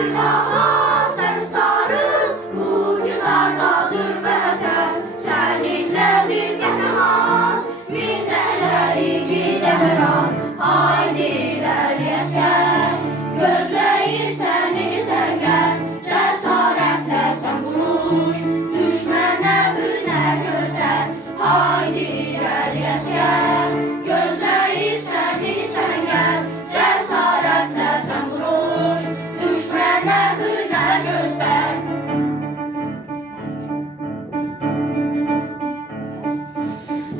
günaha sen sarıl, uculardadır vətən. Səninlədir qəhrəman, minnətlə igid əhram. Haydi irəli əsgər, gözləyir səni səngər. Cəsarətlə sən vuruş, düşmənə hünər göstər. Haydi irəli əsgər, gözləyir səni səngər. Cəsarətlə sən vuruş, düşmənə hünər göstər.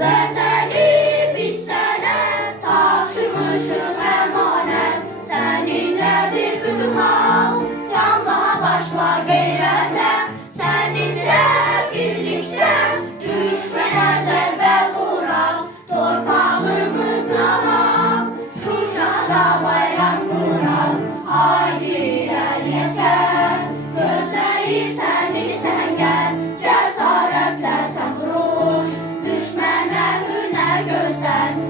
Vətəni biz sənə tapşırmışıq əmanət. Səninlədir bütün xalq, canla başla qeyrətlə. Səninlə birlikdə düşmənə zərbə vuraq. Torpağımızı alaq, Şuşada bayram quraq. Haydi irəli əsgər, gözləyir səni səngər. Cəsarətlə sən vuruş, düşmənə hünər göstər.